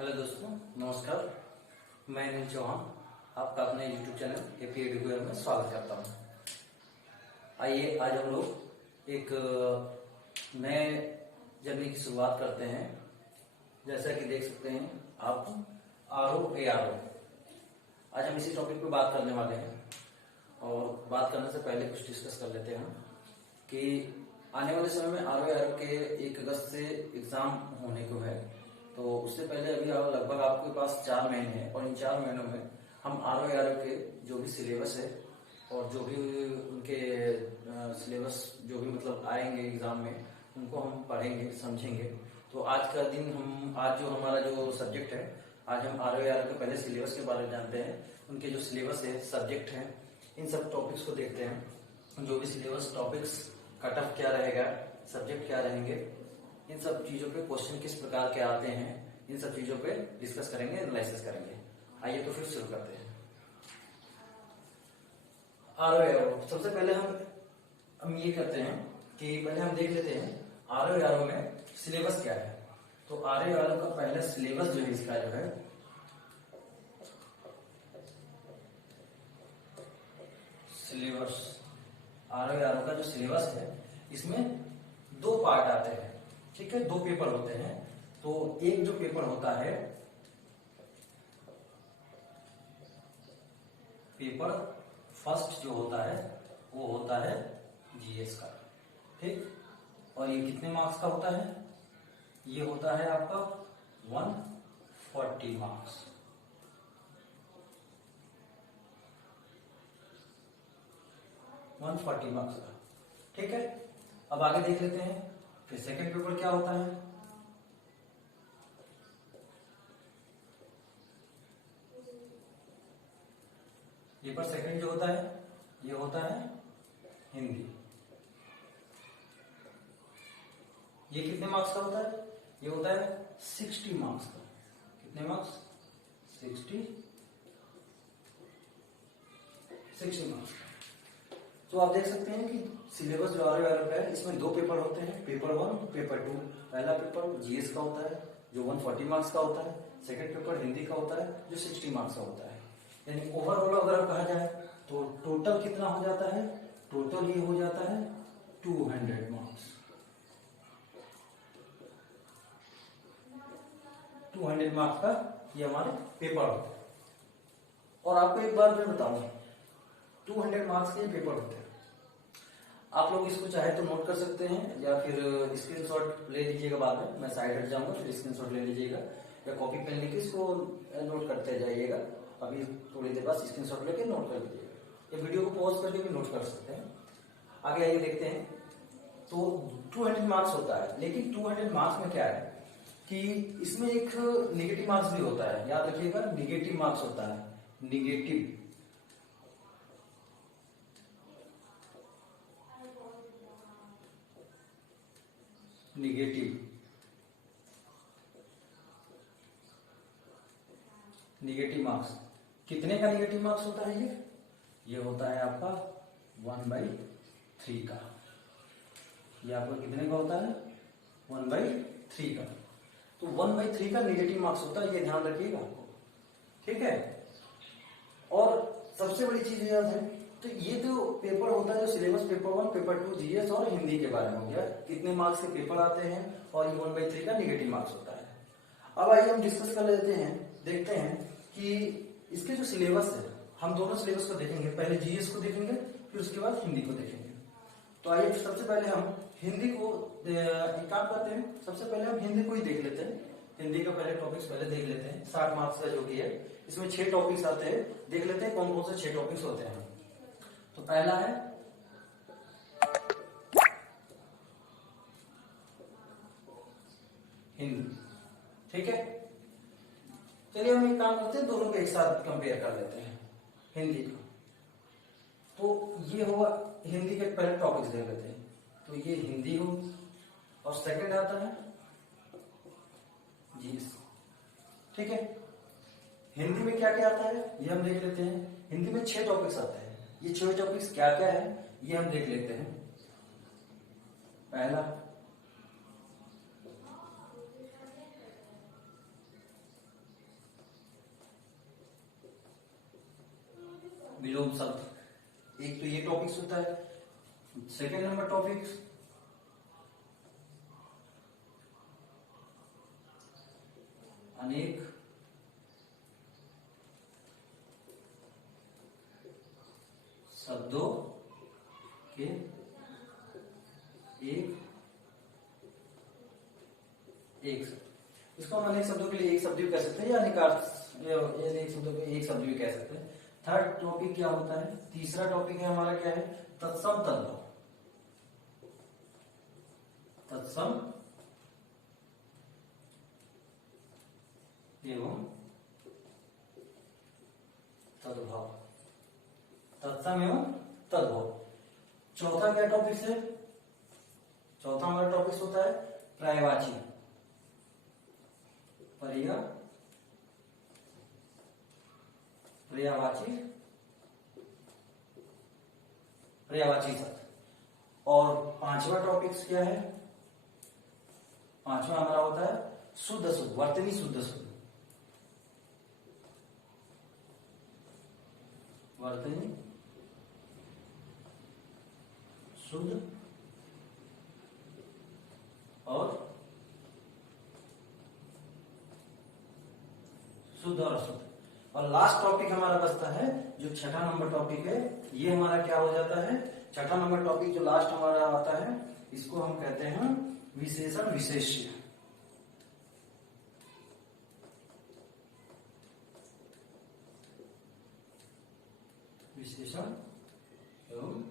Hello दोस्तों, नमस्कार। मैं अनिल चौहान आपका अपने YouTube चैनल एपी एडुकेयर में स्वागत करता हूं। आइए आज हम लोग एक नए जर्नी की शुरुआत करते हैं। जैसा कि देख सकते हैं आप RO आज हम इसी टॉपिक पे बात करने वाले हैं। और बात करने से पहले कुछ डिस्कस कर लेते हैं कि आने वाले समय में RO के 1 अगस्त से एग्जाम होने को है। तो उससे पहले अभी लगभग आपके पास 4 महीने हैं और इन 4 महीनों में हम RO के जो भी सिलेबस है और जो भी उनके सिलेबस जो भी मतलब आएंगे एग्जाम में उनको हम पढ़ेंगे, समझेंगे। तो आज का दिन आज जो हमारा जो सब्जेक्ट है, आज हम RO के पहले सिलेबस के बारे में जानते हैं। उनके जो सिलेबस है, सब्जेक्ट है, इन सब टॉपिक्स को देखते हैं। जो भी सिलेबस टॉपिक्स, कट ऑफ क्या रहेगा, सब्जेक्ट क्या रहेंगे, इन सब चीजों पे क्वेश्चन किस प्रकार के आते हैं, इन सब चीजों पे डिस्कस करेंगे, एनालिसिस करेंगे। आइए तो फिर शुरू करते हैं। RO सबसे पहले हम ये करते हैं कि पहले हम देख लेते हैं RO में सिलेबस क्या है। तो RO का पहला सिलेबस जो है, इसका जो है सिलेबस, RO का जो सिलेबस है इसमें 2 पार्ट आते हैं। ठीक है, 2 पेपर होते हैं। तो एक जो पेपर होता है, पेपर फर्स्ट जो होता है वो होता है जीएस का। ठीक, और ये कितने मार्क्स का होता है? ये होता है आपका 140 मार्क्स। का। ठीक है, अब आगे देख लेते हैं। फिर सेकंड पेपर क्या होता है? पेपर सेकंड जो होता है ये होता है हिंदी। ये कितने मार्क्स का होता है? ये होता है 60 मार्क्स का। कितने मार्क्स? 60 मार्क्स का। तो आप देख सकते हैं कि सिलेबस जो RO का है इसमें 2 पेपर होते हैं, पेपर 1, पेपर 2। पहला पेपर जीएस का होता है जो 140 मार्क्स का होता है। सेकंड पेपर हिंदी का होता है जो 60 मार्क्स का होता है। यानी ओवरऑल अगर कहा जाए तो टोटल कितना हो जाता है? टोटल ये हो जाता है 200 मार्क्स। 200 मार्क्स का ये हमारे पेपर होते हैं। और आपको एक बार मैं बताऊं, 200 मार्क्स के पेपर होते हैं। आप लोग इसको चाहे तो नोट कर सकते हैं या फिर स्क्रीनशॉट ले लीजिएगा। बाद में मैं साइड हट जाऊंगा, फिर स्क्रीनशॉट ले लीजिएगा या कॉपी पेन लेके इसको नोट करते जाइएगा। अभी थोड़ी देर बाद स्क्रीनशॉट लेके नोट कर लीजिएगा। ये वीडियो को पॉज करके भी नोट कर सकते हैं। आगे आइए देखते हैं। तो 200 मार्क्स होता है, लेकिन 200 मार्क्स में क्या है कि इसमें एक निगेटिव मार्क्स भी होता है। याद रखिएगा, निगेटिव मार्क्स होता है। Negative marks. कितने का निगेटिव मार्क्स होता है? ये होता है आपका 1/3 का। ये आपका कितने का होता है? 1/3 का। तो 1/3 का निगेटिव मार्क्स होता है, ये ध्यान रखिएगा आपको। ठीक है, और सबसे बड़ी चीज याद है, तो ये जो पेपर होता है, जो सिलेबस पेपर 1, पेपर 2 जीएस और हिंदी के बारे में हो गया, कितने मार्क्स के पेपर आते हैं और ये 1/3 का निगेटिव मार्क्स होता है। अब आइए हम डिस्कस कर लेते हैं, देखते हैं कि इसके जो सिलेबस है, हम दोनों सिलेबस को देखेंगे। पहले जीएस को देखेंगे, फिर उसके बाद हिंदी को देखेंगे। तो आइए सबसे पहले हम हिंदी को एक काम करते हैं। सबसे पहले हम हिंदी को ही देख लेते हैं। हिंदी का पहले टॉपिक्स पहले देख लेते हैं। 60 मार्क्स का जो भी है, इसमें 6 टॉपिक्स आते हैं। देख लेते हैं कौन कौन से 6 टॉपिक्स होते हैं। तो पहला है हिंदी। ठीक है, चलिए हम एक काम करते हैं, दोनों को एक साथ कंपेयर कर लेते हैं। हिंदी का तो ये होगा, हिंदी के पहले टॉपिक्स देख लेते हैं। तो ये हिंदी हो, और सेकंड आता है जीएस। ठीक है, हिंदी में क्या क्या आता है ये हम देख लेते हैं। हिंदी में 6 टॉपिक्स आते हैं। ये 6 टॉपिक्स क्या क्या है ये हम देख लेते हैं। पहला विलोम शब्द, एक तो ये टॉपिक्स होता है। सेकेंड नंबर टॉपिक अनेक शब्दों के एक शब्द, इसको हम अनेक शब्दों के लिए एक शब्द भी कह सकते हैं या अनेक शब्दों के एक शब्द भी कह सकते हैं। थर्ड टॉपिक क्या होता है, तीसरा टॉपिक है हमारा क्या है, तत्सम तद्भव। तत्सम एवं तद्भव, तत्सम एवं तद्भव। चौथा क्या टॉपिक है, चौथा हमारा टॉपिक होता है पर्यायवाची, पर्यायवाची शब्द। और पांचवा टॉपिक क्या है, पांचवा हमारा होता है शुद्ध शुद्ध, वर्तनी शुद्ध शुद्ध, वर्तनी शुद्ध और शुद्ध और अशुद्ध। और लास्ट टॉपिक हमारा बचता है जो छठा नंबर टॉपिक है, ये हमारा क्या हो जाता है, छठा नंबर टॉपिक जो लास्ट हमारा आता है, इसको हम कहते हैं विशेषण विशेष्य। विशेषण एवं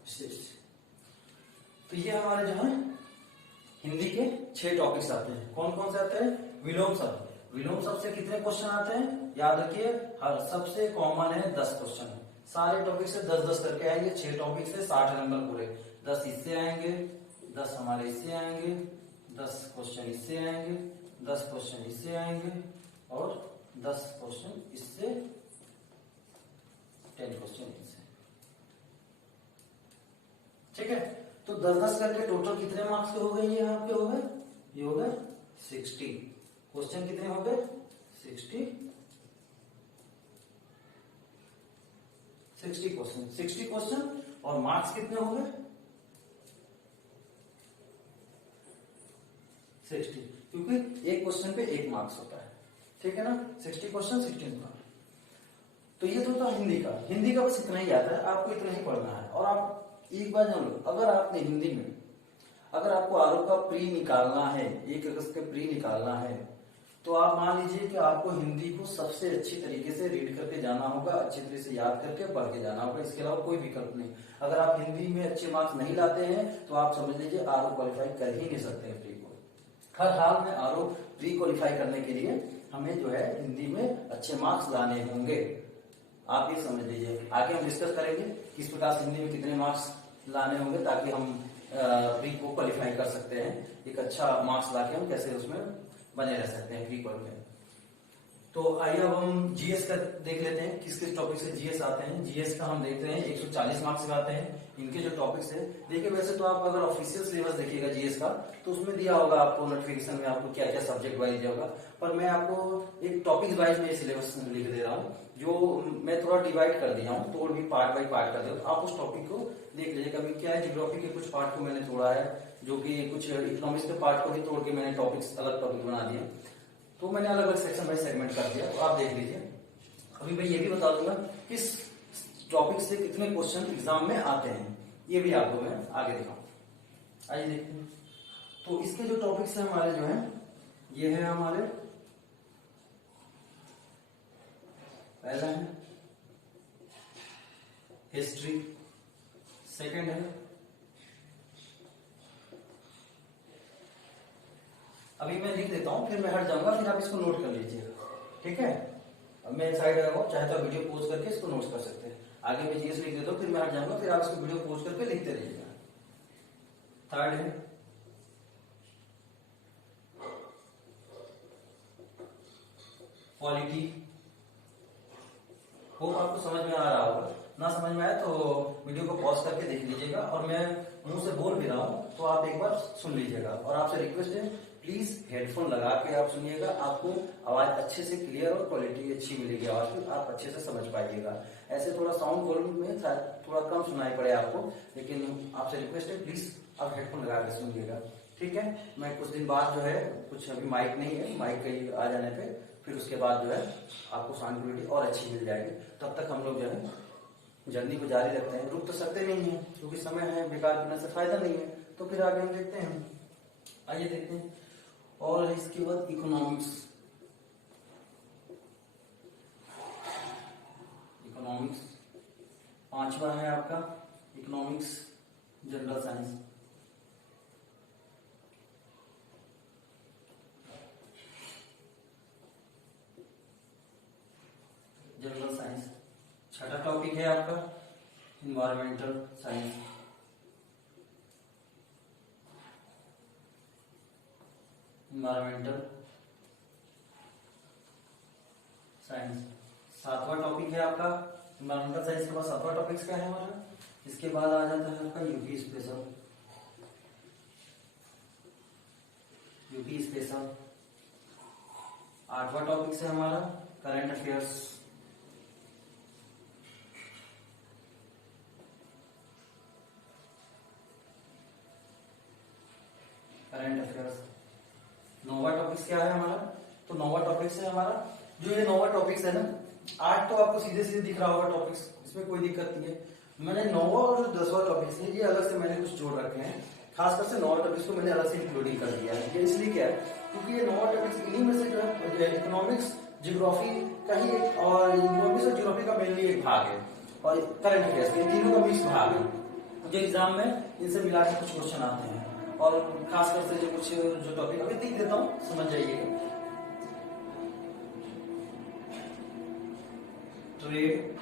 विशेष्य। तो ये हमारे जो है हिंदी के 6 टॉपिक्स आते हैं। कौन कौन से आते हैं, विलोम शब्द, विलोम शब्द से कितने क्वेश्चन आते हैं, याद रखिए हर सबसे कॉमन है 10 क्वेश्चन। सारे टॉपिक से 10-10 करके आएंगे, 6 टॉपिक से 60 नंबर पूरे, 10 इससे आएंगे, 10 हमारे इससे आएंगे, 10 क्वेश्चन इससे आएंगे, 10 क्वेश्चन इससे आएंगे और 10 क्वेश्चन इससे, 10 क्वेश्चन इससे। ठीक है, तो 10-10 करके टोटल कितने मार्क्स के हो गए, ये आपके हो गए, ये हो गए 60 क्वेश्चन। कितने हो गए, 60 क्वेश्चन, 60 क्वेश्चन। और मार्क्स कितने हो गए, 60, क्योंकि एक क्वेश्चन पे 1 मार्क्स होता है। ठीक है ना, 60 क्वेश्चन 60 मार्क्स। तो ये तो था हिंदी का। हिंदी का बस इतना ही आता है, आपको इतना ही पढ़ना है। और आप एक बार जान लो, अगर आपने हिंदी में, अगर आपको आरोप का प्री निकालना है, 1 अगस्त का प्री निकालना है, तो आप मान लीजिए कि आपको हिंदी को सबसे अच्छी तरीके से रीड करके जाना होगा, अच्छी तरह से याद करके पढ़ के जाना होगा। इसके अलावा कोई विकल्प नहीं। अगर आप हिंदी में अच्छे मार्क्स नहीं लाते हैं तो आप समझ लीजिए आरोप क्वालिफाई कर ही नहीं सकते हैं प्री को। हर हाल में आरोप प्री क्वालिफाई करने के लिए हमें जो है हिंदी में अच्छे मार्क्स लाने होंगे। आप ये समझ लीजिए। आगे हम डिस्कस करेंगे किस प्रकार से हिंदी में कितने मार्क्स लाने होंगे ताकि हम प्री को क्वालिफाई कर सकते हैं। एक अच्छा मार्क्स लाके हम कैसे उसमें बने रह सकते हैं प्री क्वाल में। तो आइए अब हम जीएस का देख लेते हैं, किस किस टॉपिक से जीएस आते हैं। जीएस का हम देखते हैं 140 मार्क्स का आते हैं। इनके जो टॉपिक्स है, देखिए वैसे तो आप अगर ऑफिशियल सिलेबस देखिएगा जीएस का तो उसमें दिया होगा आपको नोटिफिकेशन में, आपको क्या क्या सब्जेक्ट वाइज दिया होगा। पर मैं आपको एक टॉपिक वाइज में सिलेबस लिख दे रहा हूँ, जो मैं थोड़ा डिवाइड कर दिया हूँ, तोड़ भी पार्ट बाई पार्ट कर दिया। तो आप उस टॉपिक को देख लीजिए। कभी क्या है, ज्योग्राफी के कुछ पार्ट को मैंने तोड़ा है, जो कि कुछ इकोनॉमिक्स के पार्ट को भी तोड़ के मैंने टॉपिक्स अलग टॉपिक बना दिए। तो मैंने अलग अलग सेक्शन बाई सेगमेंट कर दिया, तो आप देख लीजिए। अभी मैं ये भी बता दूंगा किस टॉपिक से कितने क्वेश्चन एग्जाम में आते हैं, ये भी आपको मैं आगे दिखाऊं। आइए देखते हैं। तो इसके जो टॉपिक्स है हमारे जो है, ये है हमारे पहला है हिस्ट्री, सेकंड है, अभी मैं लिख देता हूं फिर मैं हट जाऊंगा, फिर आप इसको नोट कर लीजिएगा। ठीक है, अब मैं साइड आया हूं, चाहे तो वीडियो पॉज करके इसको नोट कर सकते हैं। आगे मैं जीएस लिख देता हूं, फिर मैं हट जाऊंगा, फिर आप इसको वीडियो पॉज करके लिखते रहिएगा। थर्ड है पॉलिटी। होप आपको समझ में आ रहा होगा। ना समझ में आए तो वीडियो को पॉज करके देख लीजिएगा, और मैं मुंह से बोल भी रहा हूं तो आप एक बार सुन लीजिएगा। और आपसे रिक्वेस्ट है प्लीज हेडफोन लगा के आप सुनिएगा, आपको आवाज अच्छे से क्लियर और क्वालिटी अच्छी मिलेगी आवाज की, आप अच्छे से समझ पाइएगा। ऐसे थोड़ा साउंड वॉल्यूम में थोड़ा कम सुनाई पड़े आपको, लेकिन आपसे रिक्वेस्ट है प्लीज आप हेडफोन लगा के सुनिएगा, ठीक है। मैं कुछ दिन बाद जो है, कुछ अभी माइक नहीं है, माइक कहीं आ जाने पे फिर उसके बाद जो है आपको साउंड क्वालिटी और अच्छी मिल जाएगी। तब तक हम लोग जो है जर्नी को जारी रखते हैं, रुक तो सकते नहीं है क्योंकि समय है, बेकार करने से फायदा नहीं है, तो फिर आगे हम देखते हैं। आइए देखते हैं। और इसके बाद इकोनॉमिक्स, इकोनॉमिक्स 5वां है आपका economics general science. General science 6वां टॉपिक है आपका इन्वायरमेंटल साइंस। इन्वायरमेंटल साइंस 7वां टॉपिक है आपका इन्वायरमेंटल साइंस के बाद 7वां टॉपिक क्या है हमारा, इसके बाद आ जाता है आपका यूपी स्पेशल। यूपी स्पेशल 8वां टॉपिक से हमारा करंट अफेयर्स। करंट अफेयर्स 9वां टॉपिक क्या है हमारा, तो 9वां टॉपिक है हमारा, जो ये 9वां टॉपिक है ना, 8 तो आपको सीधे सीधे दिख रहा होगा टॉपिक्स, इसमें कोई दिक्कत नहीं है। मैंने 9वां और जो 10वां टॉपिक्स है ये अलग से मैंने कुछ जोड़ रखे हैं, खासकर से 9वां टॉपिक्स को मैंने अलग से इंक्लूडिंग कर दिया है। ये इसलिए क्या है, क्योंकि ये 9वां टॉपिक्स इन्हीं में से जो है इकोनॉमिक्स ज्योग्राफी का ही एक, और इकोनॉमिक्स और ज्योग्राफी का मेनली एक भाग है, और करंट अफेयर्स इन तीनों का मिक्स भाग है, जो एग्जाम में इनसे मिला के कुछ क्वेश्चन आते हैं। और खासकर से जो कुछ जो टॉपिक अभी लिख देता हूं, समझ जाइएगा। ट्रेड,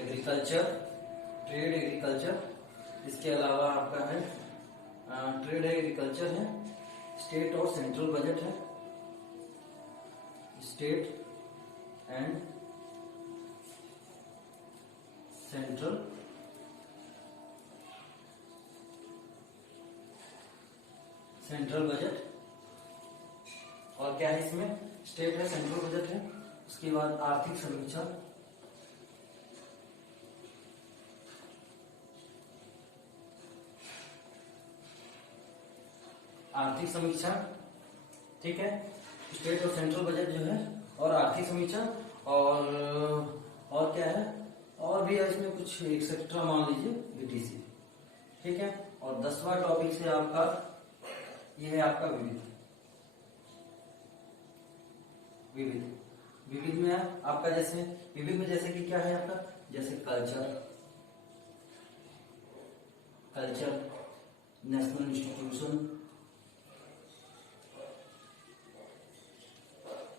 एग्रीकल्चर, ट्रेड एग्रीकल्चर, इसके अलावा आपका है ट्रेड है, एग्रीकल्चर है, स्टेट और सेंट्रल बजट है, स्टेट एंड सेंट्रल बजट। और क्या है इसमें, स्टेट है, सेंट्रल बजट है, उसके बाद आर्थिक समीक्षा, आर्थिक समीक्षा, ठीक है, स्टेट और सेंट्रल बजट जो है, और आर्थिक समीक्षा, और क्या है, और भी है इसमें कुछ एक्सेट्रा मान लीजिए बीटीसी, ठीक है। और 10वां टॉपिक से आपका ये है आपका विविध। विविध, विविध में आपका जैसे, विविध में जैसे कि क्या है आपका, जैसे culture, national institution,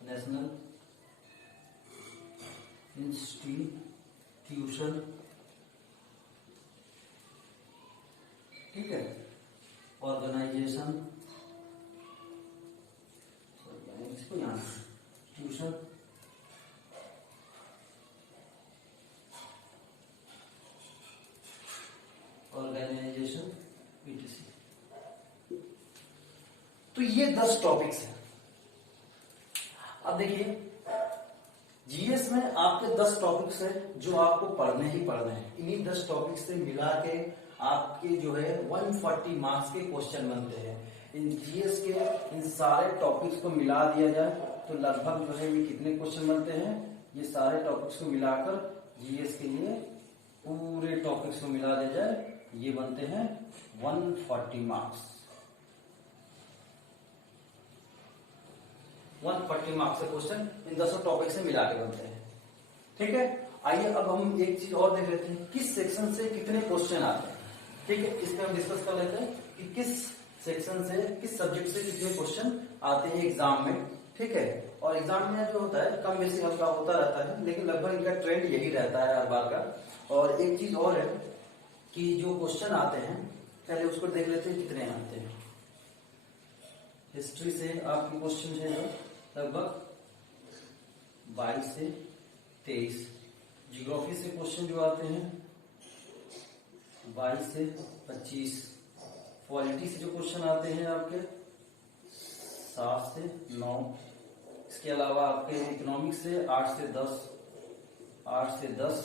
national institution, ठीक है, ऑर्गेनाइजेशन, इसको यहाँ इंस्टीट्यूशन, ऑर्गेनाइजेशन, पीटीसी। तो ये 10 टॉपिक्स हैं। अब देखिए जीएस में आपके 10 टॉपिक्स हैं जो आपको पढ़ने ही पढ़ने हैं। इन्हीं 10 टॉपिक्स से मिला के आपके जो है 140 मार्क्स के क्वेश्चन बनते हैं। इन जीएस के इन सारे टॉपिक्स को मिला दिया जाए तो लगभग जो है ये कितने क्वेश्चन बनते हैं, ये सारे टॉपिक्स को मिलाकर जीएस के लिए पूरे टॉपिक्स को मिला दिया जाए, ये बनते हैं 140 मार्क्स। 140 मार्क्स के क्वेश्चन इन 10 टॉपिक से मिला के बनते हैं, ठीक है। आइए अब हम एक चीज और देख लेते हैं, किस सेक्शन से कितने क्वेश्चन आते हैं, ठीक है। इस पे हम डिस्कस कर लेते हैं कि किस सेक्शन से, किस सब्जेक्ट से कितने क्वेश्चन आते हैं एग्जाम में, ठीक है। और एग्जाम में जो होता है कम बेसी हल्का होता रहता है, लेकिन लगभग इनका ट्रेंड यही रहता है हर बार का। और एक चीज और है कि जो क्वेश्चन आते हैं पहले उसको देख लेते हैं कितने आते हैं। हिस्ट्री से आपके क्वेश्चन है जो लगभग 22 से 23। ज्योग्राफी से क्वेश्चन जो आते हैं 22 से 25। पॉलिटी से जो क्वेश्चन आते हैं आपके 7 से 9। इसके अलावा आपके इकोनॉमिक्स से 8 से 10।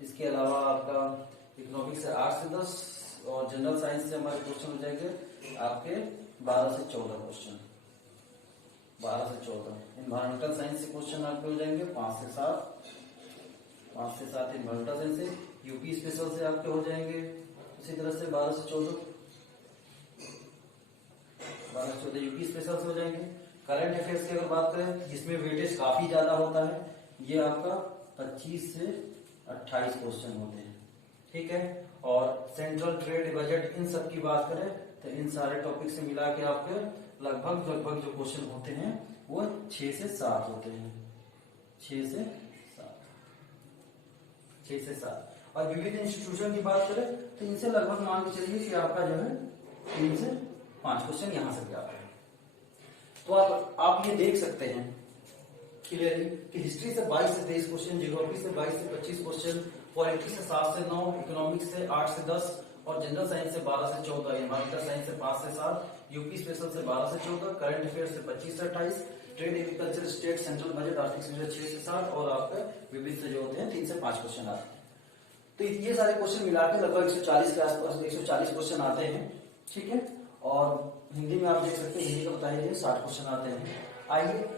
इसके अलावा आपका इकोनॉमिक्स से 8 से 10 और जनरल साइंस से हमारे क्वेश्चन हो जाएंगे आपके 12 से 14 क्वेश्चन। 12 से 14। इन्वायरमेंटल साइंस से क्वेश्चन आपके हो जाएंगे 5 से 7। 5 से 7 इन्वायरमेंटल साइंस से। यूपी स्पेशल से आपके हो जाएंगे इसी तरह से 12 से 14। 12 से 14 यूपी स्पेशल से हो जाएंगे। करंट अफेयर्स की अगर बात करें जिसमें वेटेज काफी ज्यादा होता है, ये आपका 25 से 28 क्वेश्चन होते हैं, ठीक है। और सेंट्रल ट्रेड बजट इन सब की बात करें तो इन सारे टॉपिक से मिला के आपके लगभग जो क्वेश्चन होते हैं वो 6 से 7 होते हैं। 6 से 7। और विविध इंस्टीट्यूशन की बात करें तो इनसे लगभग मान के चलिए कि आपका जो है 3 से 5 क्वेश्चन यहां से भी आते हैं। तो आप ये देख सकते हैं क्लियरली कि हिस्ट्री से 22 से 23 क्वेश्चन, ज्योग्राफी से 22 से 25 क्वेश्चन, पॉलिटिक्स से 7 से 9, इकोनॉमिक्स से 8 से 10 और जनरल साइंस से 12 से 14, इन्वायरमेंटल साइंस से 5 से 7, यूपी स्पेशल से 12 से 14, करंट अफेयर्स से 25 से 28, trade agriculture state central budget आर्थिक सर्वेक्षण 6 से 7 और आपके विविध से जो होते हैं 3 से 5 क्वेश्चन आते हैं। तो ये सारे क्वेश्चन मिला के लगभग 140 के आसपास 140 क्वेश्चन आते हैं, ठीक है। और हिंदी में आप देख सकते हैं, हिंदी का बताइए 60 क्वेश्चन आते हैं। आइए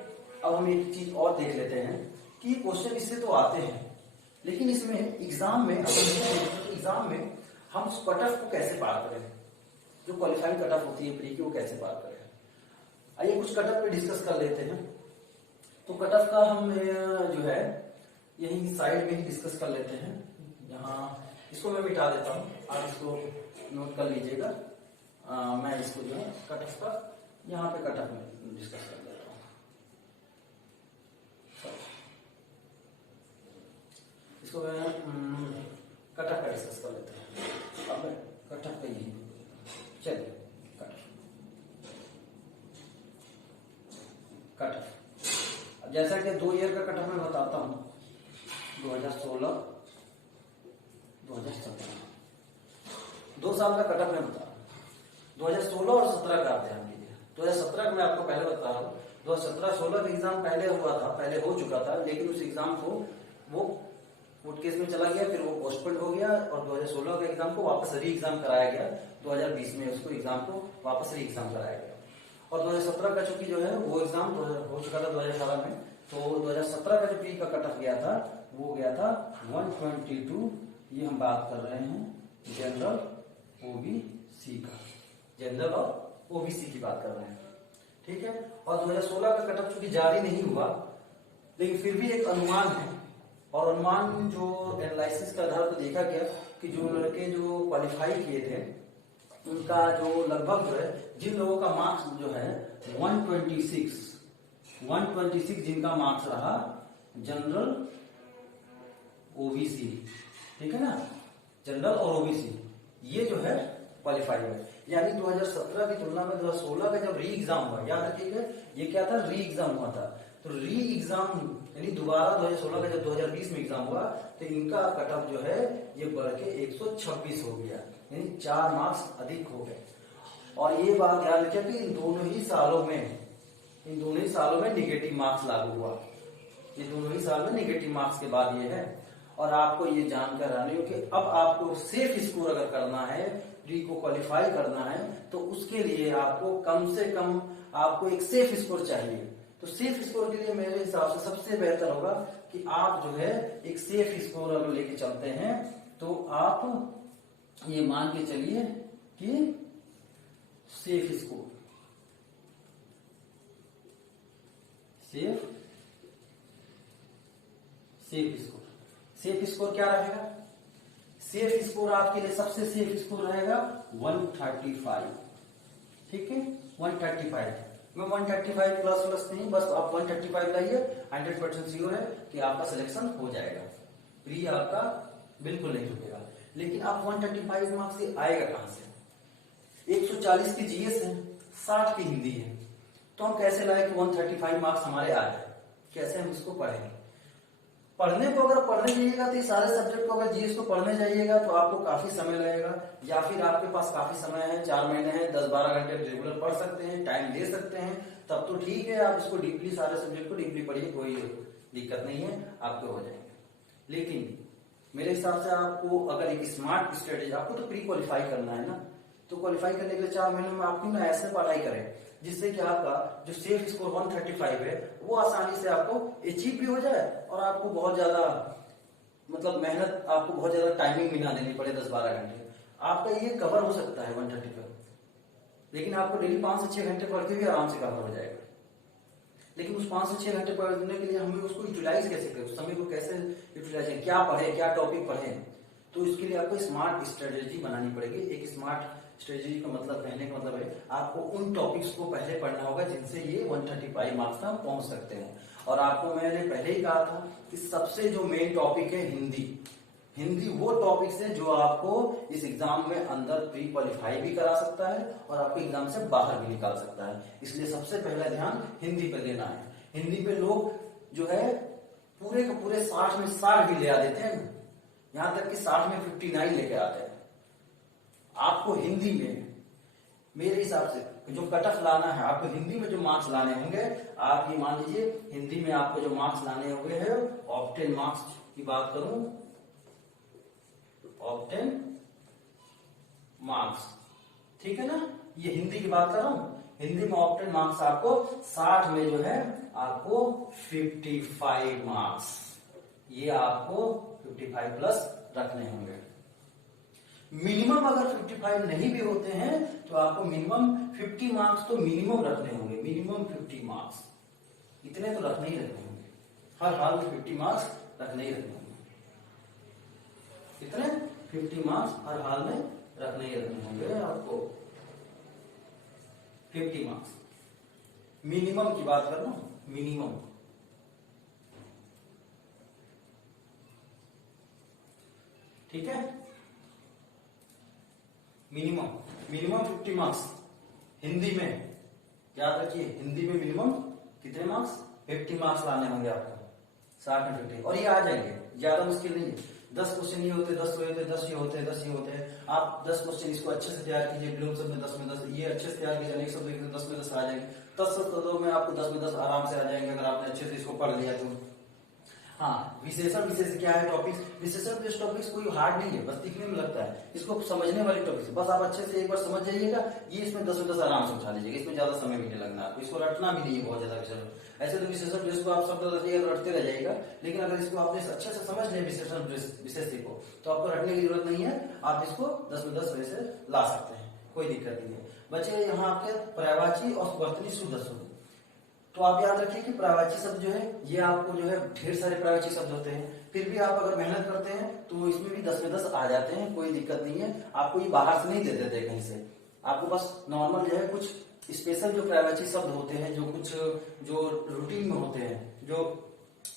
अब हम एक चीज और देख लेते हैं कि क्वेश्चन इससे तो आते हैं, लेकिन इसमें एग्जाम में हम उस कट ऑफ को कैसे पार करें, जो क्वालिफाइंग कट ऑफ होती है प्री की, वो कैसे पार करें। आइए कुछ कट ऑफ पे डिस्कस कर लेते हैं। तो कट ऑफ का हम जो है यही साइड में ही डिस्कस कर लेते हैं। यहाँ इसको मैं मिटा देता हूँ, आप इसको नोट कर लीजिएगा। मैं इसको जो है कट ऑफ का यहाँ पे कट ऑफ में डिस्कस कर लेता हूँ। इसको मैं कट ऑफ का डिस्कस कर लेते हैं। अब मैं कट ऑफ का यही चलिए कट ऑफ। अब जैसा कि 2 ईयर का कट ऑफ मैं बताता हूँ, 2016 2017 2 साल का कट ऑफ मैं बता रहा हूँ। 2016 और 17 का आप ध्यान दीजिए। 2017 का मैं आपको पहले बता रहा हूँ। 2017-16 का एग्जाम पहले हुआ था, पहले हो चुका था, लेकिन उस एग्जाम को वो कोर्ट केस में चला गया, फिर वो पोस्टपोन हो गया और 2016 के एग्जाम को वापस री एग्जाम कराया गया। 2020 में उसको एग्जाम को वापस री एग्जाम कराया गया। और 2017 का चूंकि जो है वो एग्जाम हो चुका था 2018 में, तो 2017 का जो प्री का कट ऑफ गया था वो गया था 122। ये हम बात कर रहे हैं जनरल ओबीसी का, जनरल और ओबीसी की बात कर रहे हैं, ठीक है। और 2016 का कट ऑफ चूंकि जारी नहीं हुआ, लेकिन फिर भी एक अनुमान है, और अनुमान जो एनालिसिस के आधार पर देखा गया कि जो लड़के जो क्वालिफाई किए थे उनका जो लगभग जो है, जिन लोगों का मार्क्स जो है 126 जिनका मार्क्स रहा जनरल ओबीसी, ठीक है ना, जनरल और ओबीसी, ये जो है क्वालिफाई है। यानी 2017 की तुलना में 2016 का जब री एग्जाम हुआ, याद रखिएगा ये क्या था, री एग्जाम हुआ था। तो री एग्जाम यानी दोबारा 2016 का जब 2020 में एग्जाम हुआ तो इनका कट ऑफ जो है ये बढ़ के 126 हो गया, यानी 4 मार्क्स अधिक हो गए। और ये बात ध्यान रखिए कि इन दोनों ही सालों में निगेटिव मार्क्स लागू हुआ। ये दोनों ही साल में निगेटिव मार्क्स के बाद ये है। और आपको ये जानकर आने हो कि अब आपको सेफ स्कोर अगर करना है, री को क्वालिफाई करना है, तो उसके लिए आपको कम से कम आपको एक सेफ स्कोर चाहिए। तो सेफ स्कोर के लिए मेरे हिसाब से सबसे बेहतर होगा कि आप जो है एक सेफ स्कोर अगर लेके चलते हैं तो आप ये मान के चलिए कि सेफ स्कोर सेफ स्कोर क्या रहेगा? सेफ स्कोर आपके लिए सबसे सेफ स्कोर रहेगा 135, ठीक है, 135 में 135 प्लस नहीं, बस आप 135 लाइए, 100% श्योर है कि आपका सिलेक्शन हो जाएगा, प्री आपका बिल्कुल नहीं रुकेगा। लेकिन आप 135 मार्क्स से आएगा कहां से? 140 की जीएस है, 60 की हिंदी है, तो हम कैसे लाए कि 135 मार्क्स हमारे आ जाए? कैसे हम इसको पढ़ेंगे। पढ़ने को अगर पढ़ने जाइएगा तो ये सारे सब्जेक्ट को अगर जीएस को पढ़ने जाइएगा तो आपको काफी समय लगेगा, या फिर आपके पास काफी समय है, 4 महीने हैं, 10-12 घंटे रेगुलर पढ़ सकते हैं, टाइम दे सकते हैं, तब तो ठीक है, आप इसको डीपली सारे सब्जेक्ट को डीपली पढ़िए, कोई दिक्कत नहीं है, आपके हो जाएंगे। लेकिन मेरे हिसाब से आपको अगर एक स्मार्ट स्ट्रेटेजी, आपको तो प्री क्वालिफाई करना है ना, तो क्वालिफाई करने के लिए 4 महीने में आपकी ना ऐसे पढ़ाई करें जिससे कि आपका जो सेफ स्कोर 135 है वो आसानी से आपको अचीव भी हो जाए, और आपको बहुत ज्यादा मतलब मेहनत, आपको बहुत ज्यादा टाइमिंग भी ना देनी पड़े 10-12 घंटे, आपका ये कवर हो सकता है 135। लेकिन आपको डेली 5 से 6 घंटे पढ़ के भी आराम से कवर हो जाएगा। लेकिन उस 5 से 6 घंटे पढ़ने के लिए हमें उसको यूटिलाइज कैसे करें, उस समय को कैसे यूटिलाइज करें, क्या पढ़े, क्या टॉपिक पढ़े, तो इसके लिए आपको स्मार्ट स्ट्रेटेजी बनानी पड़ेगी। एक स्मार्ट स्ट्रेटेजी का मतलब, कहने का मतलब है आपको उन टॉपिक्स को पहले पढ़ना होगा जिनसे ये 135 मार्क्स तक पहुंच सकते हैं। और आपको मैंने पहले ही कहा था कि सबसे जो मेन टॉपिक है हिंदी, हिंदी वो टॉपिक्स है जो आपको इस एग्जाम में अंदर प्री क्वालिफाई भी करा सकता है और आपको एग्जाम से बाहर भी निकाल सकता है। इसलिए सबसे पहला ध्यान हिंदी पे देना है। हिंदी पे लोग जो है पूरे के पूरे 60 में 60 भी ले आ देते हैं, यहां तक कि 60 में 59 लेके आते हैं। आपको हिंदी में मेरे हिसाब से जो कट ऑफ लाना है, आपको हिंदी में जो मार्क्स लाने होंगे, आप ये मान लीजिए हिंदी में आपको जो मार्क्स लाने होंगे है ऑप्टेन मार्क्स की बात करूं, ऑप्टेन मार्क्स, ठीक है ना, ये हिंदी की बात कर रहा हूं। हिंदी में ऑप्टेन मार्क्स आपको 60 में जो है आपको 55 मार्क्स, ये आपको 55 प्लस रखने होंगे। मिनिमम अगर 55 नहीं भी होते हैं तो आपको मिनिमम 50 मार्क्स तो मिनिमम रखने होंगे, मिनिमम 50 मार्क्स, इतने तो रखने ही रखने होंगे, हर हाल में 50 मार्क्स रखने ही रखने होंगे, इतने 50 मार्क्स हर हाल में रखने ही रखने होंगे आपको, 50 मार्क्स मिनिमम की बात कर रहा हूं, मिनिमम। ठीक है, मिनिमम 50 मार्क्स हिंदी में, याद रखिए हिंदी में मिनिमम कितने मार्क्स, 50 मार्क्स लाने होंगे आपको, 60 में 50, और ये आ जाएंगे, ज्यादा मुश्किल नहीं है। 10 क्वेश्चन ये होते, 10 होते, 10 ये होते, 10 ये होते हैं। आप 10 क्वेश्चन इसको अच्छे से तैयार कीजिए, ब्लूम सब में 10 में 10, ये अच्छे से तैयार कीजिए, अनेक शब्द 10 में 10 आ जाएंगे, 10 शब्दों में आपको 10 में 10 आराम से आ जाएंगे अगर आपने अच्छे से इसको पढ़ लिया तो। हाँ, विशेषण विशेष क्या है टॉपिक, विशेषण बेस्ड टॉपिक्स कोई हार्ड नहीं है, बस दिखने में लगता है, इसको समझने वाली टॉपिक है, बस आप अच्छे से एक बार समझ जाइएगा, ये इसमें 10 में 10 आराम से उठा लीजिएगा, इसमें ज्यादा समय भी नहीं लगना आपको, इसको रटना भी नहीं है बहुत ज्यादा विशेषण। ऐसे तो विशेषण जिसको आप शब्द रटते रह जाइएगा, लेकिन अगर इसको आपने अच्छे से समझ लिया विशेषण विशेष को, तो आपको रटने की जरूरत नहीं है, आप इसको 10 में 10 वैसे ला सकते हैं, कोई दिक्कत नहीं है। बचे यहाँ आपके पर्यायवाची और वर्तनी शुद्ध अशुद्ध, तो आप याद रखिए कि पर्यायवाची शब्द जो है ये आपको जो है ढेर सारे पर्यायवाची शब्द होते हैं, फिर भी आप अगर मेहनत करते हैं तो इसमें भी 10 में 10 आ जाते हैं, कोई दिक्कत नहीं है, आपको ये बाहर से नहीं दे देते कहीं से, आपको बस नॉर्मल जो है कुछ स्पेशल जो पर्यायवाची शब्द होते हैं, जो कुछ जो रूटीन में होते हैं, जो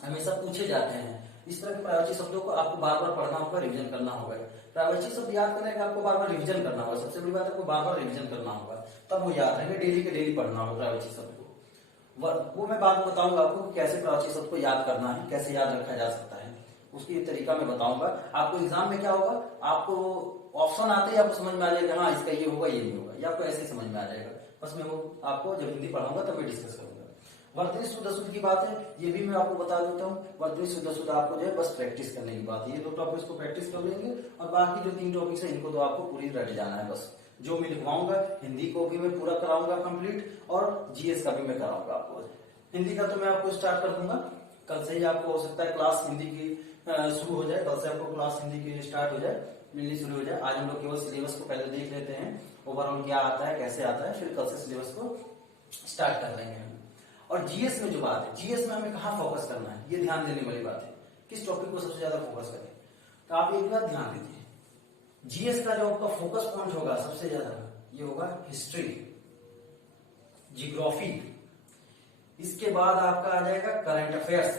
हमेशा पूछे जाते हैं, इस तरह के पर्यायवाची शब्दों को आपको बार बार पढ़ना होगा, रिविजन करना होगा। पर्यायवाची शब्द याद करने का आपको बार बार रिविजन करना होगा, सबसे बड़ी बात आपको बार बार रिविजन करना होगा, तब वो याद रहेंगे, डेली के डेली पढ़ना होगा पर्यायवाची शब्द को। वो मैं बात बताऊंगा आपको कैसे पर्यायवाची शब्द को याद करना है, कैसे याद रखा जा सकता है, उसकी तरीका मैं बताऊंगा आपको। एग्जाम में क्या होगा, आपको ऑप्शन आते ही आपको समझ में आ जाएगा, हाँ इसका ये होगा ये नहीं होगा, ये आपको ऐसे ही समझ में आ जाएगा, बस मैं वो आपको जब हिंदी पढ़ाऊंगा तब मैं डिस्कस करूंगा। वर्तनी शुद्ध अशुद्ध की बात है, ये भी मैं आपको बता देता हूँ। वर्तनी शुद्ध अशुद्ध आपको जो है बस प्रैक्टिस करने की बात है, ये 2 टॉपिक्स को प्रैक्टिस कर लेंगे, और बाकी जो 3 टॉपिक्स है इनको तो आपको पूरी रट जाना है बस। जो मैं लिखवाऊंगा हिंदी को भी मैं पूरा कराऊंगा कंप्लीट, और जीएस का भी मैं कराऊंगा आपको। हिंदी का तो मैं आपको स्टार्ट कर दूंगा, कल से ही आपको हो सकता है क्लास हिंदी की शुरू हो जाए, कल से आपको क्लास हिंदी की स्टार्ट हो जाए, मिलनी शुरू हो जाए। आज हम लोग केवल सिलेबस को पहले देख लेते हैं, ओवरऑल क्या आता है, कैसे आता है, फिर कल से सिलेबस को स्टार्ट कर लेंगे हम। और जीएस में जो बात है, जीएस में हमें कहाँ फोकस करना है, ये ध्यान देने वाली बात है, किस टॉपिक को सबसे ज्यादा फोकस करें, तो आप एक बात ध्यान दीजिए, जीएस का जो आपका फोकस पॉइंट होगा सबसे ज्यादा, ये होगा हिस्ट्री, जियोग्राफी, इसके बाद आपका आ जाएगा करंट अफेयर्स,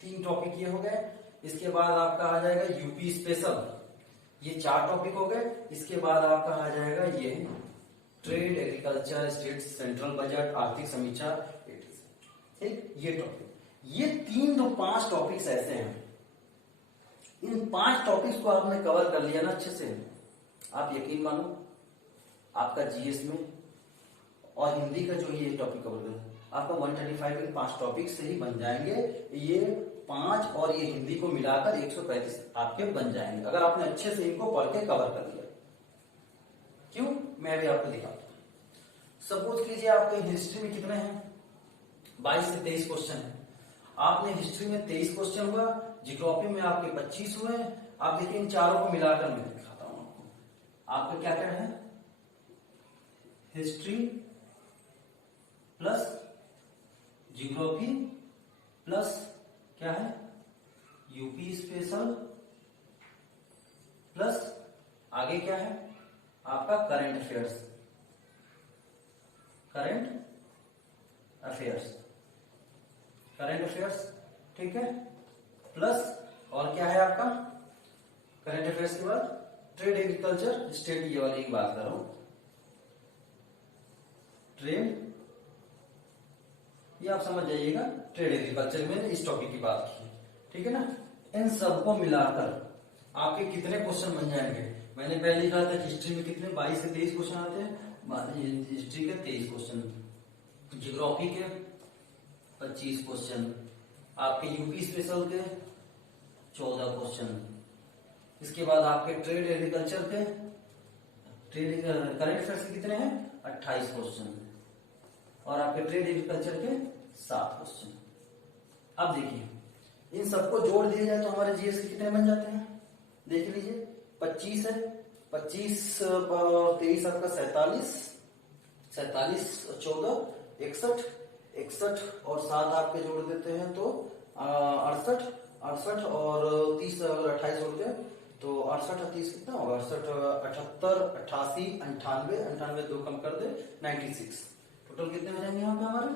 3 टॉपिक ये हो गए। इसके बाद आपका आ जाएगा यूपी स्पेशल, ये 4 टॉपिक हो गए। इसके बाद आपका आ जाएगा ये trade, agriculture, state, central budget, आर्थिक समीक्षा, ठीक, ये टॉपिक। ये 3 तो 5 टॉपिक्स ऐसे हैं, इन 5 टॉपिक्स को आपने कवर कर लिया ना अच्छे से, आप यकीन मानो आपका जीएस में और हिंदी का जो ये टॉपिक कवर कर आपका 135 इन 5 टॉपिक से ही बन जाएंगे। ये 5 और ये हिंदी को मिलाकर 135 आपके बन जाएंगे, अगर आपने अच्छे से इनको पढ़ के कवर कर लिया। क्यों, मैं भी आपको दिखाता हूं। सपोज कीजिए आपके हिस्ट्री में कितने हैं, 22 से 23 क्वेश्चन है। आपने हिस्ट्री में 23 क्वेश्चन हुआ, ज्योग्राफी में आपके 25 हुए। आप देखिए इन चारों को मिलाकर मैं दिखाता हूं आपको। आपका क्या क्या है, हिस्ट्री प्लस ज्योग्राफी प्लस क्या है, यूपी स्पेशल प्लस आगे क्या है आपका करंट अफेयर्स, करंट अफेयर्स, ठीक है। प्लस और क्या है आपका करंट अफेयर्स के बाद ट्रेड एग्रीकल्चर स्टेट, ये वाली की बात कर रहा हूं, ट्रेड, ये आप समझ जाइएगा, ट्रेड एग्रीकल्चर में इस टॉपिक की बात की, ठीक है ना। इन सबको मिलाकर आपके कितने क्वेश्चन बन जाएंगे, मैंने पहले लिखा था हिस्ट्री में कितने 22 से 23 क्वेश्चन आते हैं, हिस्ट्री के 23 क्वेश्चन, ज्योग्राफी के 25 क्वेश्चन, आपके यूपी स्पेशल के 14 क्वेश्चन, इसके बाद आपके ट्रेड एग्रीकल्चर के करंट अफेयर्स के कितने हैं 28 क्वेश्चन, और आपके ट्रेड एग्रीकल्चर के 7 क्वेश्चन। अब देखिए इन सबको जोड़ दिया जाए तो हमारे जीएस के कितने बन जाते हैं, देख लीजिए 25 है, 25 और 23 आपका 47, 14 61, 61 और 7 आपके जोड़ देते हैं तो 68, 68 और 30 अगर 28 जोड़ते हैं तो 68 और 30 कितना होगा, 68, 78, 88, 98, 98 दो कम कर दे 96, टोटल कितने हो जाएंगे यहाँ पे हमारे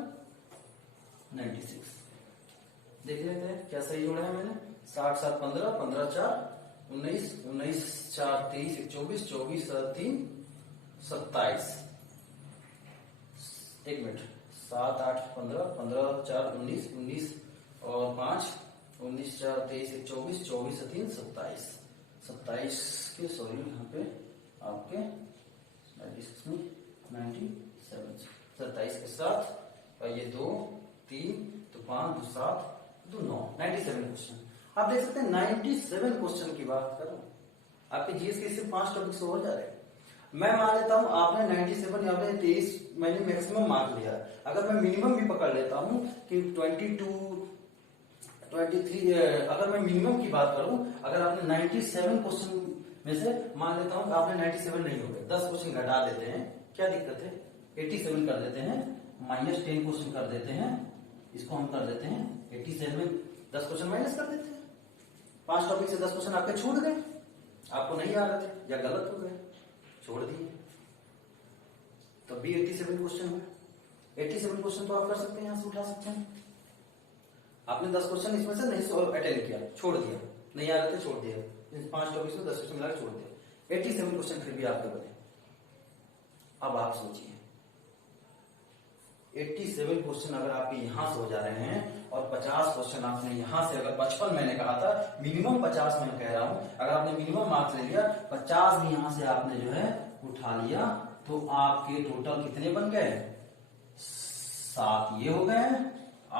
96। देख लेते हैं क्या सही जोड़ा है मैंने, 60 7 15, 15 4 19, 19 4 23 24, 24 3 27, एक मिनट, 7 8 15, 15 4 19, 19 और 5 19 4 23 24, 24 3 27, 27 के सॉरी यहाँ पे आपके 96 में 97, 27 के साथ और ये 2 3 तो 5 2 7 2 9, 97 क्वेश्चन। आप देख सकते हैं 97 क्वेश्चन की बात करूं, आपके जीएस के सिर्फ 5 टॉपिक से हो जा रहे हैं। मैं मान लेता हूं आपने 97 या आपने 23 मैंने मैक्सिमम मार्क लिया है, अगर मैं मिनिमम भी पकड़ लेता हूं कि 22 23, अगर मैं मिनिमम की बात करूं, अगर आपने 97 क्वेश्चन में से मान लेता हूं कि आपने 97 नहीं हो गए, 10 क्वेश्चन घटा देते हैं, क्या दिक्कत है, 87 कर देते हैं, -10 क्वेश्चन कर देते हैं, इसको हम कर देते हैं 87, 10 क्वेश्चन माइनस कर देते हैं, 5 टॉपिक से 10 क्वेश्चन आपके छूट गए, आपको नहीं आ रहे थे या गलत हो गए, छोड़ दिए, तो भी 87 क्वेश्चन हुए। 87 क्वेश्चन तो आप कर सकते हैं, यहां से उठा सकते हैं। आपने 10 क्वेश्चन इसमें से नहीं अटेंड किया, छोड़ दिया, नहीं आ रहे थे छोड़ दिया, इन 5 टॉपिक से 10 क्वेश्चन मिला छोड़ दिया, 87 क्वेश्चन फिर भी आपके बने। अब आप सोचिए 87 क्वेश्चन अगर आपके यहां से हो जा रहे हैं और 50 क्वेश्चन आपने यहां से, अगर 55 मैंने कहा था, मिनिमम 50 मैं कह रहा हूं, अगर आपने मिनिमम मार्क्स ले लिया 50 भी यहां से आपने जो है उठा लिया तो आपके टोटल कितने बन गए, 7 ये हो गए,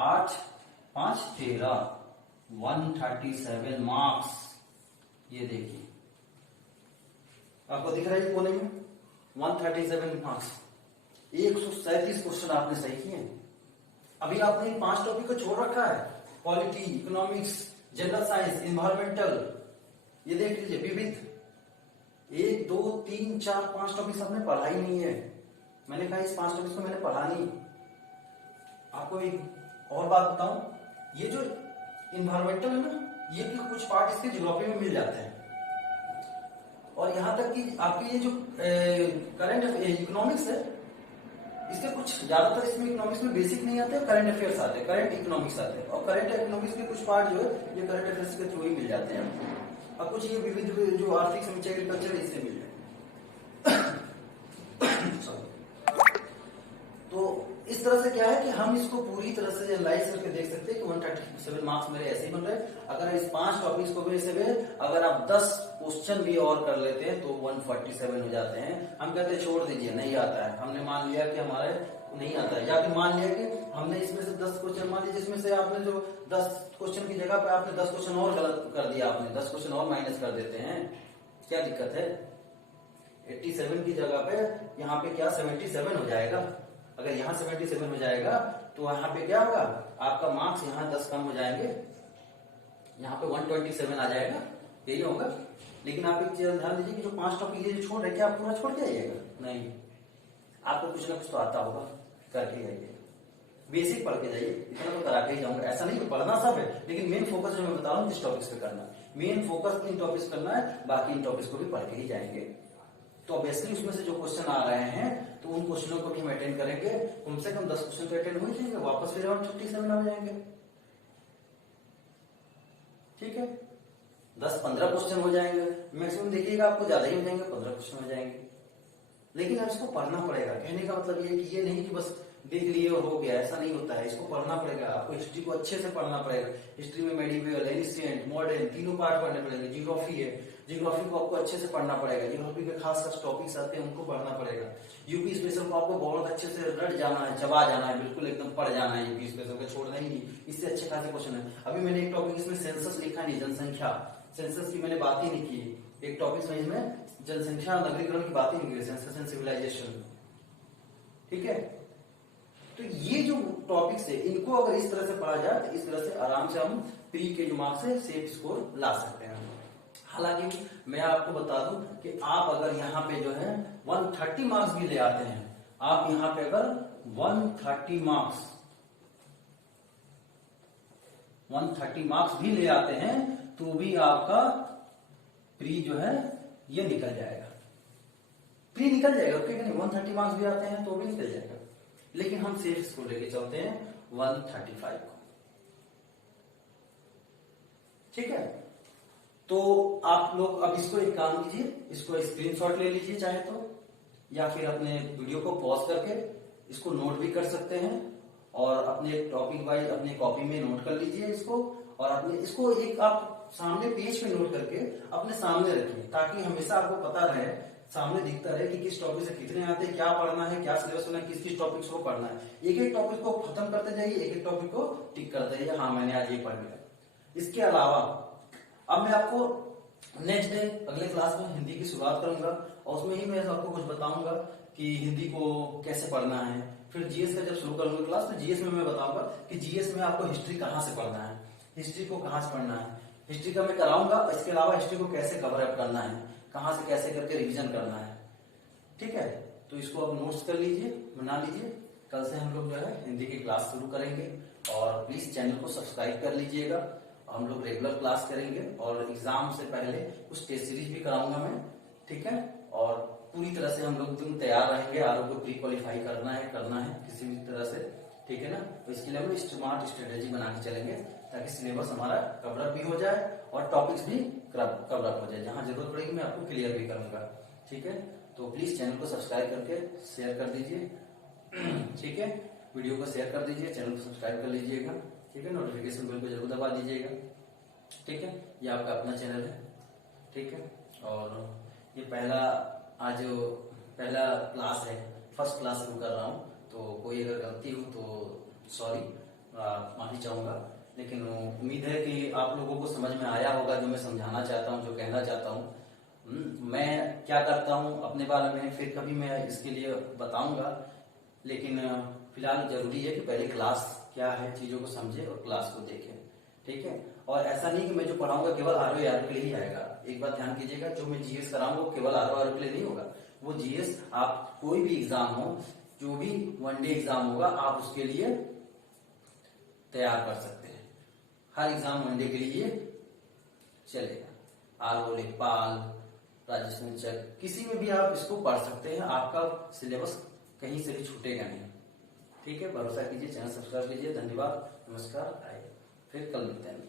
8 5 13, 137 मार्क्स। ये देखिए आपको दिख रहा है कोने में 137 मार्क्स, 137 क्वेश्चन आपने सही किए। अभी आपने 5 टॉपिक को छोड़ रखा है, polity, economics, general science, environmental, ये देख लीजिए विविध, 1 2 3 4 5 टॉपिक्स आपने पढ़ा ही नहीं है। मैंने कहा इस 5 टॉपिक्स को मैंने पढ़ा नहीं। आपको एक और बात बताऊं, ये जो इन्वायरमेंटल है ना, ये भी कुछ पार्ट इसके ज्योग्राफी में मिल जाते हैं, और यहां तक कि आपकी ये जो करंट इकोनॉमिक्स है, इसके कुछ ज्यादातर इसमें इकोनॉमिक्स में बेसिक नहीं आते, करंट अफेयर्स आते हैं, करंट इकोनॉमिक्स आते हैं, और करंट इकोनॉमिक्स के कुछ पार्ट जो है ये करंट अफेयर्स के थ्रू ही मिल जाते हैं, और कुछ ये विविध जो आर्थिक समीक्षा एग्रीकल्चर इससे मिल जाए। तो इस इस तरह से क्या है कि हम इसको पूरी तरह से एनालाइज करके देख सकते हैं कि 137 मार्क्स मेरे ऐसे ही बन रहे हैं। अगर इस 5 टॉपिक्स को भी ऐसे अगर आप 10 क्वेश्चन भी और कर लेते हैं तो 147 हो जाते हैं। हम कहते हैं छोड़ दीजिए, नहीं आता है, हमने मान लिया कि हमारे नहीं आता है, या फिर मान लिया कि हमने इसमें से 10 क्वेश्चन, मान लीजिए जिसमें से आपने जो 10 क्वेश्चन की जगह पे आपने 10 क्वेश्चन और गलत कर दिया, आपने 10 क्वेश्चन और माइनस कर देते हैं, क्या दिक्कत है? 87 की जगह पे यहाँ पे क्या 77 हो जाएगा। अगर यहाँ 77 हो जाएगा तो यहाँ पे क्या होगा, आपका मार्क्स यहाँ 10 कम हो जाएंगे, यहाँ पे 127 आ जाएगा, यही होगा। लेकिन आप एक चीज ध्यान दीजिए कि जो 5 टॉपिक ये जो छोड़ रहे, क्या आप पूरा छोड़ के आइएगा? नहीं, आपको कुछ ना कुछ तो आता होगा, करके आइए, बेसिक पढ़ के जाइए, इतना तो करा के ही जाऊंगा ऐसा नहीं, पढ़ना सब है, लेकिन मेन फोकस जो मैं बता रहा हूँ इस टॉपिक्स पे करना है, मेन फोकस इन टॉपिक्स करना है, बाकी इन टॉपिक्स को भी पढ़ के ही जाएंगे। तो ऑब्वियसली उसमें से जो क्वेश्चन आ रहे हैं तो उन क्वेश्चनों को भी हम अटेंड करेंगे, कम से कम 10 क्वेश्चन तो अटेंड हो जाएंगे, वापस फिर 157 हो जाएंगे। ठीक है, 10-15 क्वेश्चन हो जाएंगे मैक्सिमम, देखिएगा आपको ज्यादा ही हो जाएंगे, 15 क्वेश्चन हो जाएंगे। लेकिन अब इसको पढ़ना पड़ेगा, कहने का मतलब ये कि ये नहीं कि बस देख लिए और हो गया, ऐसा नहीं होता है, इसको पढ़ना पड़ेगा। आपको हिस्ट्री को अच्छे से पढ़ना पड़ेगा, हिस्ट्री में मेडिवल, एंशिएंट, मॉडर्न तीनों पार्ट पढ़ने पड़ेंगे। जियोग्राफी है, जियोग्राफी को आपको अच्छे से पढ़ना पड़ेगा, जियोग्राफी के खास खास टॉपिक्स आते हैं उनको पढ़ना पड़ेगा। यूपी स्पेशल को आपको बहुत अच्छे से रट जाना है, चबा जाना है, बिल्कुल एकदम पढ़ जाना है, यूपी स्पेशल को छोड़ना ही नहीं, इससे अच्छे खासे क्वेश्चन है। अभी मैंने एक टॉपिक इसमें सेंसस लिखा नहीं, जनसंख्या, सेंसस की मैंने बात ही नहीं की, एक टॉपिक में इसमें जनसंख्या नगरीकरण की बात ही नहीं की, सेंसस एंड सिविलाइजेशन। ठीक है, तो ये जो टॉपिक्स है इनको अगर इस तरह से पढ़ा जाए तो इस तरह से आराम से हम प्री के जो मार्क्स है सेफ स्कोर ला सकते हैं। हालांकि मैं आपको बता दूं कि आप अगर यहाँ पे जो है 130 मार्क्स भी ले आते हैं, आप यहाँ पे अगर 130 मार्क्स भी ले आते हैं तो भी आपका प्री जो है ये निकल जाएगा, प्री निकल जाएगा। ओके, 130 मार्क्स भी आते हैं तो भी निकल जाएगा, लेकिन हम सेफ स्कोर लेके चलते हैं 135 को। ठीक है, तो आप लोग अब इसको एक काम कीजिए, इसको स्क्रीनशॉट ले लीजिए चाहे तो, या फिर अपने वीडियो को पॉज करके इसको नोट भी कर सकते हैं, और अपने टॉपिक वाइज अपने कॉपी में नोट कर लीजिए इसको, और अपने इसको एक आप सामने पेज पे नोट करके अपने सामने रखिए, ताकि हमेशा आपको पता रहे, सामने दिखता रहे कि किस टॉपिक से कितने आते हैं, क्या पढ़ना है, क्या सिलेबस होना है, किस किस टॉपिक्स को पढ़ना है। एक एक टॉपिक को खत्म करते जाइए, एक एक टॉपिक को टिक करते जाइए, हाँ मैंने आज ये पढ़ लिया। इसके अलावा अब मैं आपको नेक्स्ट डे अगले क्लास में हिंदी की शुरुआत करूंगा, और उसमें ही मैं आपको कुछ बताऊंगा कि हिंदी को कैसे पढ़ना है। फिर जीएस का जब शुरू करूंगा क्लास, तो जीएस में मैं बताऊंगा कि जीएस में आपको हिस्ट्री कहाँ से पढ़ना है, हिस्ट्री को कहाँ से पढ़ना है, हिस्ट्री का मैं कराऊंगा। इसके अलावा हिस्ट्री को कैसे कवर अप करना है, कहाँ से कैसे करके रिवीजन करना है। ठीक है, तो इसको आप नोट्स कर लीजिए, बना लीजिए। कल से हम लोग जो है हिंदी की क्लास शुरू करेंगे, और प्लीज चैनल को सब्सक्राइब कर लीजिएगा। हम लोग रेगुलर क्लास करेंगे, और एग्जाम से पहले कुछ टेस्ट सीरीज भी कराऊंगा मैं। ठीक है, और पूरी तरह से हम लोग तैयार रहेंगे, आर को प्री क्वालिफाई करना है किसी भी तरह से। ठीक है ना, तो इसके लिए हम स्मार्ट स्ट्रेटेजी बना के चलेंगे, ताकि सिलेबस हमारा कवर अप भी हो जाए और टॉपिक्स भी कवर अप हो जाए। जहां जरूरत पड़ेगी मैं आपको क्लियर भी करूंगा। ठीक है, तो प्लीज चैनल को सब्सक्राइब करके शेयर कर दीजिए। ठीक है, वीडियो को शेयर कर दीजिए, चैनल को सब्सक्राइब कर लीजिएगा। ठीक है, नोटिफिकेशन बेल को जरूर दबा दीजिएगा। ठीक है, ये आपका अपना चैनल है। ठीक है, और ये आज पहला क्लास है, फर्स्ट क्लास शुरू कर रहा हूँ, तो कोई अगर गलती हो तो सॉरी, माफी चाहूंगा। लेकिन उम्मीद है कि आप लोगों को समझ में आया होगा जो मैं समझाना चाहता हूँ, जो कहना चाहता हूँ। मैं क्या करता हूँ अपने बारे में फिर कभी मैं इसके लिए बताऊंगा, लेकिन फिलहाल जरूरी है कि पहले क्लास क्या है चीजों को समझे और क्लास को देखें। ठीक है, और ऐसा नहीं कि मैं जो पढ़ाऊंगा केवल आरओ आर के लिए ही आएगा। एक बात ध्यान कीजिएगा, जो मैं जीएस कराऊंगा वो केवल आरओ आर के लिए नहीं होगा। वो जीएस आप कोई भी एग्जाम हो, जो भी वनडे एग्जाम होगा, आप उसके लिए तैयार कर सकते हैं। हर एग्जाम वनडे के लिए चलेगा। आरओ, लेखपाल, राजस्थान चक, किसी में भी आप इसको पढ़ सकते हैं, आपका सिलेबस कहीं से भी छूटेगा नहीं। ठीक है, भरोसा कीजिए, चैनल सब्सक्राइब कीजिए। धन्यवाद, नमस्कार, आइए फिर कल मिलते हैं।